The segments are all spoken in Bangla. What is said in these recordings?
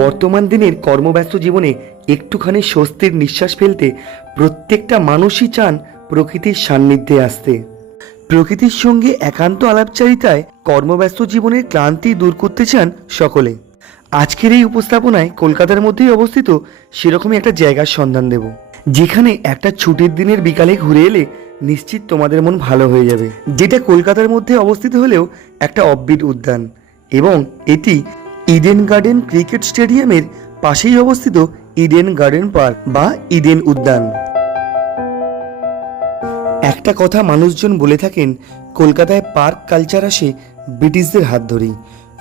বর্তমান দিনের কর্মব্যস্ত জীবনে একটুখানি স্বস্তির নিঃশ্বাস ফেলতে প্রত্যেকটা মানুষই চান প্রকৃতির সান্নিধ্যে আসতে। প্রকৃতির সঙ্গে একান্ত আলাপচারিতায় কর্মব্যস্ত জীবনের ক্লান্তি দূর করতে চান সকলে। আজকের এই উপস্থাপনায় কলকাতার মধ্যেই অবস্থিত সেরকমই একটা জায়গার সন্ধান দেব, যেখানে একটা ছুটির দিনের বিকালে ঘুরে এলে নিশ্চিত তোমাদের মন ভালো হয়ে যাবে। যেটা কলকাতার মধ্যে অবস্থিত হলেও একটা অফবিট উদ্যান, এবং এটি ইডেন গার্ডেন ক্রিকেট স্টেডিয়ামের পাশেই অবস্থিত ইডেন গার্ডেন পার্ক বা ইডেন উদ্যান। একটা কথা মানুষজন বলে থাকেন, কলকাতায় পার্ক কালচার আসে ব্রিটিশদের হাত ধরেই।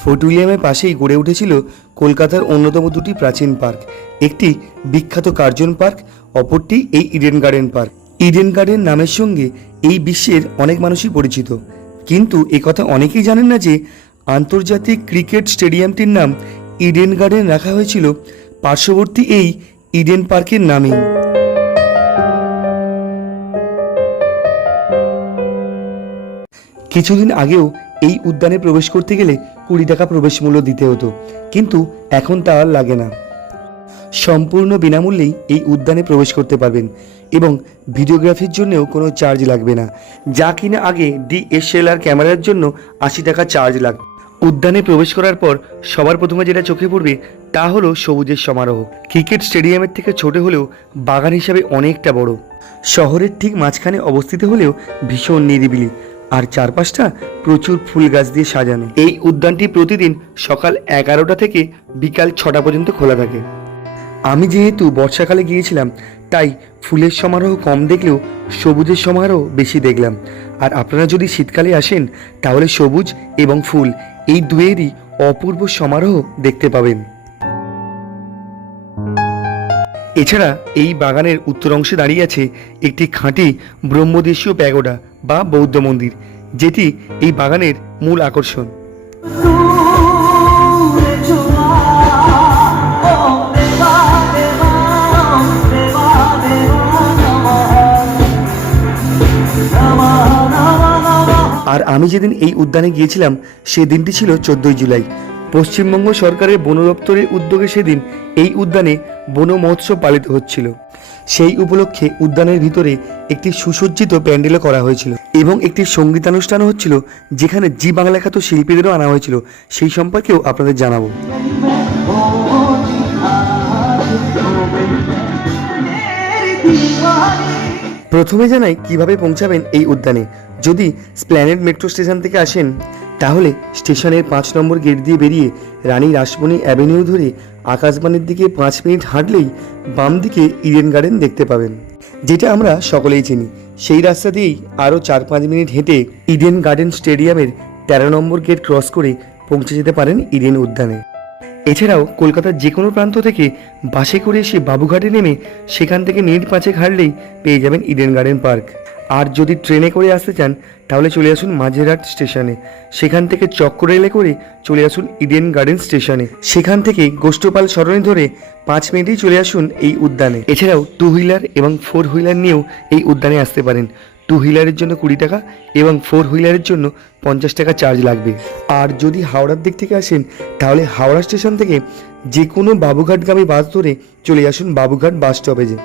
ফোর্ট উইলিয়ামের পাশেই গড়ে উঠেছিল কলকাতার অন্যতম দুটি প্রাচীন পার্ক, একটি বিখ্যাত কার্জন পার্ক, অপরটি এই Eden garden park. Eden garden নামের সঙ্গে এই বিশ্বের অনেক মানুষই পরিচিত, কিন্তু একথা অনেকেই জানেন না যে আন্তর্জাতিক ক্রিকেট স্টেডিয়ামটির নাম ইডেন গার্ডেন রাখা হয়েছিল পার্শ্ববর্তী এই ইডেন পার্কের নামেই। কিছুদিন আগেও এই উদ্যানে প্রবেশ করতে গেলে 20 টাকা প্রবেশ মূল্য দিতে হতো, কিন্তু এখন তা আর লাগে না। সম্পূর্ণ বিনামূল্যেই এই উদ্যানে প্রবেশ করতে পারবেন, এবং ভিডিওগ্রাফির জন্যও কোনো চার্জ লাগবে না, যা কিনা আগে DSLR ক্যামেরার জন্য 80 টাকা চার্জ লাগবে। উদ্যানে প্রবেশ করার পর সবার প্রথমে যেটা চোখে পড়বে তা হলো সবুজের সমারোহ। ক্রিকেট স্টেডিয়ামের থেকে ছোট হলেও বাগান হিসাবে অনেকটা বড়, শহরের ঠিক মাঝখানে অবস্থিত হলেও ভীষণ নিরিবিলি, আর চারপাশটা প্রচুর ফুল গাছ দিয়ে সাজানো। এই উদ্যানটি প্রতিদিন সকাল 11টা থেকে বিকাল 6টা পর্যন্ত খোলা থাকে। আমি যেহেতু বর্ষাকালে গিয়েছিলাম, তাই ফুলের সমারোহ কম দেখলেও সবুজের সমারোহ বেশি দেখলাম। আর আপনারা যদি শীতকালে আসেন তাহলে সবুজ এবং ফুল এই দুয়েরই অপূর্ব সমারোহ দেখতে পাবেন। এছাড়া এই বাগানের উত্তর অংশে দাঁড়িয়ে আছে একটি খাঁটি ব্রহ্মদেশীয় প্যাগোডা বা বৌদ্ধ মন্দির, যেটি এই বাগানের মূল আকর্ষণ। আর আমি যেদিন এই উদ্যানে গিয়েছিলাম সেদিনটি ছিল 14ই জুলাই। পশ্চিমবঙ্গ সরকারের বন দপ্তরের উদ্যোগে সেদিন এই উদ্যানে বন মহোৎসব পালিত হচ্ছিল। সেই উপলক্ষে উদ্যানের ভিতরে একটি সুসজ্জিত প্যান্ডেলও করা হয়েছিল, এবং একটি সঙ্গীতানুষ্ঠানও হচ্ছিল, যেখানে জি বাংলা খ্যাত শিল্পীদেরও আনা হয়েছিল। সেই সম্পর্কেও আপনাদের জানাবো। প্রথমে জানাই কিভাবে পৌঁছাবেন এই উদ্যানে। যদি স্প্ল্যানেড মেট্রো স্টেশন থেকে আসেন তাহলে স্টেশনের 5 নম্বর গেট দিয়ে বেরিয়ে রানী রাসমণি অ্যাভিনিউ ধরে আকাশবাণীর দিকে 5 মিনিট হাঁটলেই বাম দিকে ইডেন গার্ডেন দেখতে পাবেন, যেটা আমরা সকলেই চিনি। সেই রাস্তা দিয়েই আরও 4-5 মিনিট হেঁটে ইডেন গার্ডেন স্টেডিয়ামের 13 নম্বর গেট ক্রস করে পৌঁছে যেতে পারেন ইডেন উদ্যানে। এছাড়াও কলকাতার যে কোনো প্রান্ত থেকে বাসে করে এসে বাবুঘাটে নেমে সেখান থেকে মিনিট 5 হাঁটলেই পেয়ে যাবেন ইডেন গার্ডেন পার্ক। আর যদি ট্রেনে করে আসতে চান তাহলে চলে আসুন মাঝেরহাট স্টেশনে, সেখান থেকে চক্র রেলে করে চলে আসুন ইডেন গার্ডেন স্টেশনে, সেখান থেকে গোষ্ঠপাল সরণি ধরে 5 মিনিটেই চলে আসুন এই উদ্যানে। এছাড়াও 2 হুইলার এবং 4 হুইলার নিয়েও এই উদ্যানে আসতে পারেন। 2 হুইলারের জন্য 20 টাকা এবং 4 হুইলারের জন্য 50 টাকা চার্জ লাগবে। আর যদি হাওড়ার দিক থেকে আসেন তাহলে হাওড়া স্টেশন থেকে যে কোনো বাবুঘাটগামী বাস ধরে চলে আসুন বাবুঘাট বাস স্টপেজে।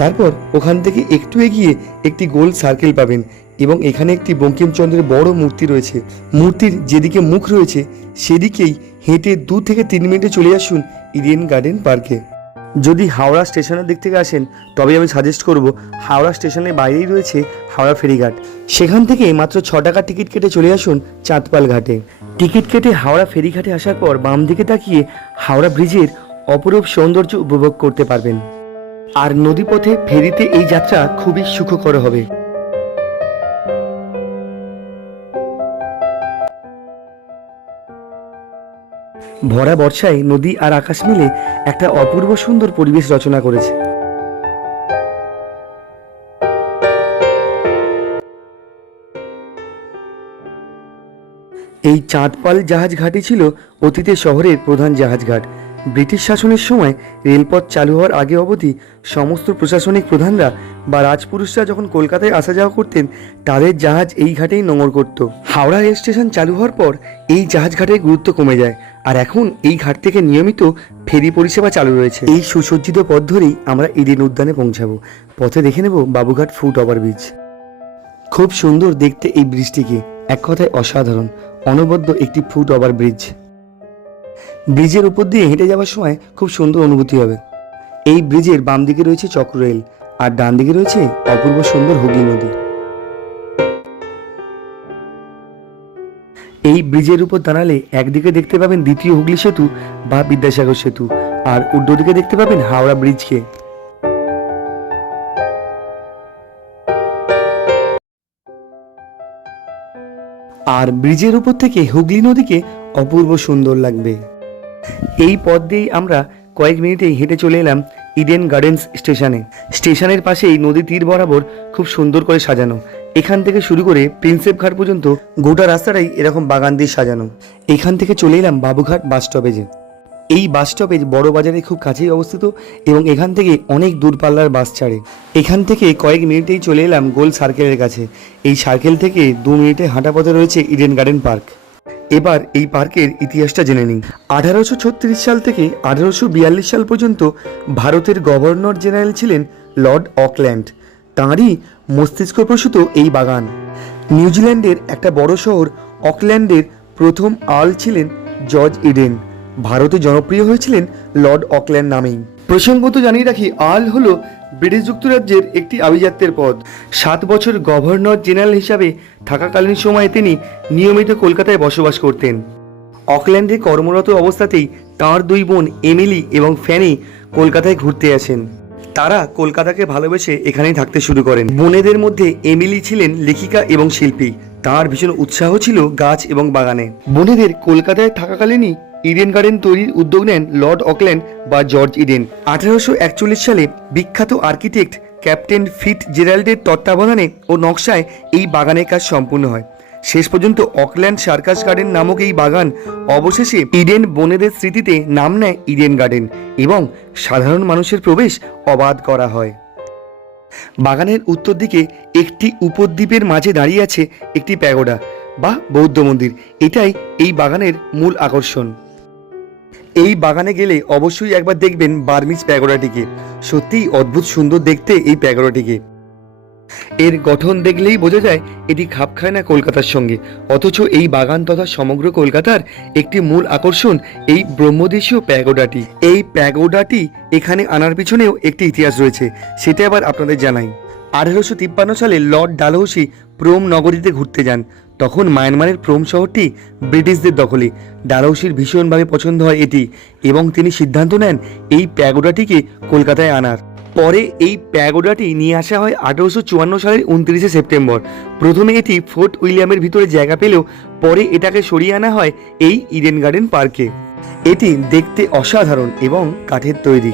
তারপর ওখান থেকে একটু এগিয়ে একটি গোল সার্কেল পাবেন, এবং এখানে একটি বঙ্কিমচন্দ্রের বড় মূর্তি রয়েছে। মূর্তির যেদিকে মুখ রয়েছে সেদিকেই হেঁটে 2 থেকে 3 মিনিটে চলে আসুন ইডেন গার্ডেন পার্কে। যদি হাওড়া স্টেশনের দিক থেকে আসেন তবে আমি সাজেস্ট করব হাওড়া স্টেশনের বাইরেই রয়েছে হাওড়া ফেরিঘাট, সেখান থেকে মাত্র 6 টাকার টিকিট কেটে চলে আসুন চাঁদপাল ঘাটে। টিকিট কেটে হাওড়া ফেরিঘাটে আসার পর বাম দিকে তাকিয়ে হাওড়া ব্রিজের অপরূপ সৌন্দর্য উপভোগ করতে পারবেন। আর নদীপথে ফেরিতে এই যাত্রা খুবই সুখকর হবে। ভরা বর্ষায় নদী আর আকাশ মিলে একটা অপূর্ব সুন্দর পরিবেশ রচনা করেছে। এই চাঁদপাল জাহাজ ঘাটই ছিল অতীতে শহরের প্রধান জাহাজ ঘাট। ব্রিটিশ শাসনের সময় রেলপথ চালু হওয়ার আগে অবধি সমস্ত প্রশাসনিক প্রধানরা বা রাজপুরুষরা যখন কলকাতায় আসা যাওয়া করতেন তাদের জাহাজ এই ঘাটেই নোঙর করত। হাওড়া রেল স্টেশন চালু হওয়ার পর এই জাহাজ ঘাটের গুরুত্ব কমে যায়, আর এখন এই ঘাট থেকে নিয়মিত ফেরি পরিষেবা চালু রয়েছে। এই সুসজ্জিত পথ ধরেই আমরা ইডেন উদ্যানে পৌঁছাবো। পথে দেখে নেব বাবুঘাট ফুট ওভারব্রিজ। খুব সুন্দর দেখতে এই ব্রিজটিকে, এক কথায় অসাধারণ, অনবদ্য একটি ফুট ওভারব্রিজ। ব্রিজের উপর দিয়ে হেঁটে যাওয়ার সময় খুব সুন্দর অনুভূতি হবে। এই ব্রিজের বাম দিকে রয়েছে চক্র রেল, আর ডান দিকে রয়েছে অপূর্ব সুন্দর হুগলি নদী। এই ব্রিজের উপর দাঁড়ালে একদিকে দেখতে পাবেন দ্বিতীয় হুগলি সেতু বা বিদ্যাসাগর সেতু, আর উল্টো দিকে দেখতে পাবেন হাওড়া ব্রিজকে। আর ব্রিজের উপর থেকে হুগলি নদীকে অপূর্ব সুন্দর লাগবে। এই পথ দিয়েই আমরা কয়েক মিনিটেই হেঁটে চলে এলাম ইডেন গার্ডেন্স স্টেশনে। স্টেশনের পাশেই নদী তীর বরাবর খুব সুন্দর করে সাজানো। এখান থেকে শুরু করে প্রিন্সেপ ঘাট পর্যন্ত গোটা রাস্তাটাই এরকম বাগান দিয়ে সাজানো। এখান থেকে চলে এলাম বাবুঘাট বাস স্টপেজে। এই বাস স্টপেজ বড় বাজারের খুব কাছেই অবস্থিত এবং এখান থেকে অনেক দূরপাল্লার বাস ছাড়ে। এখান থেকে কয়েক মিনিটেই চলে এলাম গোল সার্কেলের কাছে। এই সার্কেল থেকে 2 মিনিটে হাঁটা পথে রয়েছে ইডেন গার্ডেন পার্ক। এবার এই পার্কের ইতিহাসটা জেনে নিন। 1836 সাল থেকে 1842 সাল পর্যন্ত ভারতের গভর্নর জেনারেল ছিলেন লর্ড অকল্যান্ড। তাঁরই মস্তিষ্কপ্রসূত এই বাগান। নিউজিল্যান্ডের একটা বড় শহর অকল্যান্ডের প্রথম আর্ল ছিলেন জর্জ ইডেন। ভারতে জনপ্রিয় হয়েছিলেন লর্ড অকল্যান্ড নামেই। প্রসঙ্গত জানিয়ে রাখি, আর্ল হলো ব্রিটিশ যুক্তরাজ্যের একটি আভিজাত্যের পদ। 7 বছর গভর্নর জেনারেল হিসাবে থাকাকালীন সময়ে তিনি নিয়মিত কলকাতায় বসবাস করতেন। অকল্যান্ডে কর্মরত অবস্থাতেই তাঁর 2 বোন এমিলি এবং ফ্যানি কলকাতায় ঘুরতে আসেন। তারা কলকাতাকে ভালোবেসে এখানেই থাকতে শুরু করেন। বোনেদের মধ্যে এমিলি ছিলেন লেখিকা এবং শিল্পী। তাঁর ভীষণ উৎসাহ ছিল গাছ এবং বাগানে। বোনেদের কলকাতায় থাকাকালীনই ইডেন গার্ডেন তৈরির উদ্যোগ নেন লর্ড অকল্যান্ড বা জর্জ ইডেন। 1841 সালে বিখ্যাত আর্কিটেক্ট ক্যাপ্টেন ফিট জেরাল্ডের তত্ত্বাবধানে ও নকশায় এই বাগানের কাজ সম্পূর্ণ হয়। শেষ পর্যন্ত অকল্যান্ড সার্কাস গার্ডেন নামক এই বাগান অবশেষে ইডেন বোনেদের স্মৃতিতে নাম নেয় ইডেন গার্ডেন এবং সাধারণ মানুষের প্রবেশ অবাধ করা হয়। বাগানের উত্তর দিকে একটি উপদ্বীপের মাঝে দাঁড়িয়ে আছে একটি প্যাগোডা বা বৌদ্ধ মন্দির। এটাই এই বাগানের মূল আকর্ষণ। এই বাগানে গেলে অবশ্যই একবার দেখবেন বার্মিজ প্যাগোডাটিকে। সত্যিই অদ্ভুত সুন্দর দেখতে এই প্যাগোডাটিকে। এর গঠন দেখলেই বোঝা যায় এটি খাপ খায় না কলকাতার সঙ্গে, অথচ এই বাগান তথা সমগ্র কলকাতার একটি মূল আকর্ষণ এই ব্রহ্মদেশীয় প্যাগোডাটি। এই প্যাগোডাটি এখানে আনার পিছনেও একটি ইতিহাস রয়েছে, সেটা আবার আপনাদের জানাই। 1853 সালে লর্ড ডালহৌসি প্রোম নগরীতে ঘুরতে যান। তখন মায়ানমারের প্রোম শহরটি ব্রিটিশদের দখলে। ডালহৌসির ভীষণভাবে পছন্দ হয় এটি এবং তিনি সিদ্ধান্ত নেন এই প্যাগোডাটিকে কলকাতায় আনার। পরে এই প্যাগোডাটি নিয়ে আসা হয় 1854 সালের 29শে সেপ্টেম্বর। প্রথমে এটি ফোর্ট উইলিয়ামের ভিতরে জায়গা পেলেও পরে এটাকে সরিয়ে আনা হয় এই ইডেন গার্ডেন পার্কে। এটি দেখতে অসাধারণ এবং কাঠের তৈরি।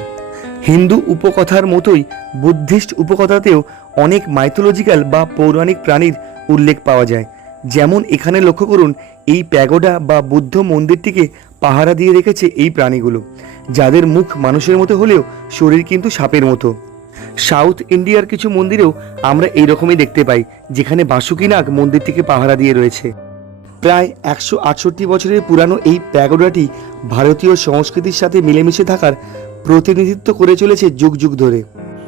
হিন্দু উপকথার মতোই বুদ্ধিস্ট উপকথাতেও অনেক মাইথোলজিক্যাল বা পৌরাণিক প্রাণীর উল্লেখ পাওয়া যায়। যেমন এখানে লক্ষ্য করুন, এই প্যাগোডা বা বুদ্ধ মন্দিরটিকে পাহারা দিয়ে রেখেছে এই প্রাণীগুলো, যাদের মুখ মানুষের মতো হলেও শরীর কিন্তু সাপের মতো। সাউথ ইন্ডিয়ার কিছু মন্দিরেও আমরা এইরকমই দেখতে পাই, যেখানে বাসুকি নাগ মন্দিরটিকে পাহারা দিয়ে রয়েছে। প্রায় 168 বছরের পুরানো এই প্যাগোডাটি ভারতীয় সংস্কৃতির সাথে মিলেমিশে থাকার প্রতিনিধিত্ব করে চলেছে যুগ যুগ ধরে।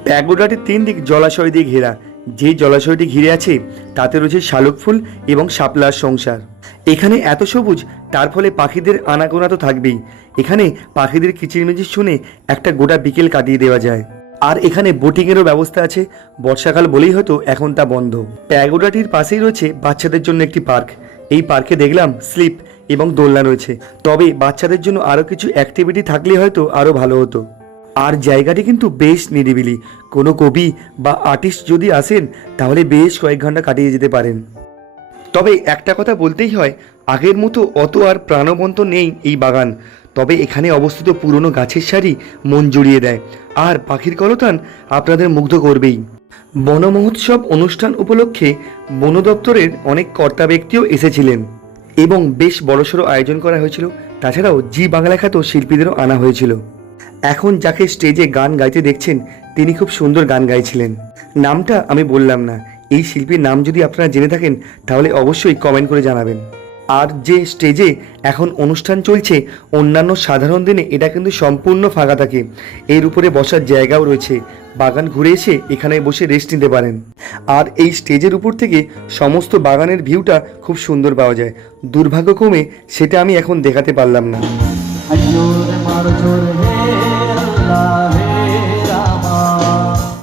প্যাগোডাটির 3 দিক জলাশয় দিয়ে ঘেরা। যে জলাশয়টি ঘিরে আছে তাতে রয়েছে শালুক ফুল এবং শাপলার সংসার। এখানে এত সবুজ, তার ফলে পাখিদের আনাগোনা তো থাকবেই। এখানে পাখিদের কিচিরমিচির শুনে একটা গোটা বিকেল কাটিয়ে দেওয়া যায়। আর এখানে বোটিংয়েরও ব্যবস্থা আছে। বর্ষাকাল বলেই হয়তো এখন তা বন্ধ। প্যাগোডাটির পাশেই রয়েছে বাচ্চাদের জন্য একটি পার্ক। এই পার্কে দেখলাম স্লিপ এবং দোলনা রয়েছে, তবে বাচ্চাদের জন্য আরও কিছু অ্যাক্টিভিটি থাকলে হয়তো আরও ভালো হতো। আর জায়গাটি কিন্তু বেশ নিরিবিলি। কোনো কবি বা আর্টিস্ট যদি আসেন তাহলে বেশ কয়েক ঘন্টা কাটিয়ে যেতে পারেন। তবে একটা কথা বলতেই হয়, আগের মতো অত আর প্রাণবন্ত নেই এই বাগান। তবে এখানে অবস্থিত পুরনো গাছের সারি মন জুড়িয়ে দেয়, আর পাখির কলতান আপনাদের মুগ্ধ করবেই। বন মহোৎসব অনুষ্ঠান উপলক্ষে বন দপ্তরের অনেক কর্তা ব্যক্তিও এসেছিলেন। এবং বেশ বড়সড় আয়োজন করা হয়েছিল। তাছাড়াও জি বাংলা খ্যাত শিল্পীদেরও আনা হয়েছিল। এখন যাকে স্টেজে গান গাইতে দেখছেন তিনি খুব সুন্দর গান গাইছিলেন। নামটা আমি বললাম না, এই শিল্পীর নাম যদি আপনারা জেনে থাকেন তাহলে অবশ্যই কমেন্ট করে জানাবেন। আর যে স্টেজে এখন অনুষ্ঠান চলছে, অন্যান্য সাধারণ দিনে এটা কিন্তু সম্পূর্ণ ফাঁকা থাকে। এর উপরে বসার জায়গাও রয়েছে, বাগান ঘুরে এসে এখানে বসে রেস্ট নিতে পারেন। আর এই স্টেজের উপর থেকে সমস্ত বাগানের ভিউটা খুব সুন্দর পাওয়া যায়। দুর্ভাগ্যক্রমে সেটা আমি এখন দেখাতে পারলাম না।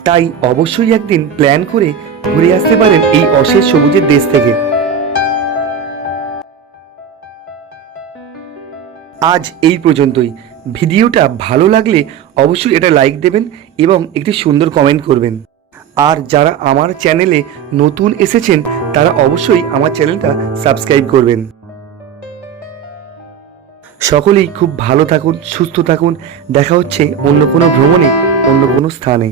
তাই অবশ্যই একদিন প্ল্যান করে ঘুরে আসতে পারেন এই অশেষ সবুজের দেশ থেকে। আজ এই পর্যন্তই। ভিডিওটা ভালো লাগলে অবশ্যই এটা লাইক দেবেন এবং একটি সুন্দর কমেন্ট করবেন। আর যারা আমার চ্যানেলে নতুন এসেছেন তারা অবশ্যই আমার চ্যানেলটা সাবস্ক্রাইব করবেন। সকলেই খুব ভালো থাকুন, সুস্থ থাকুন। দেখা হচ্ছে অন্য কোনো ভ্রমণে, অন্য কোনো স্থানে।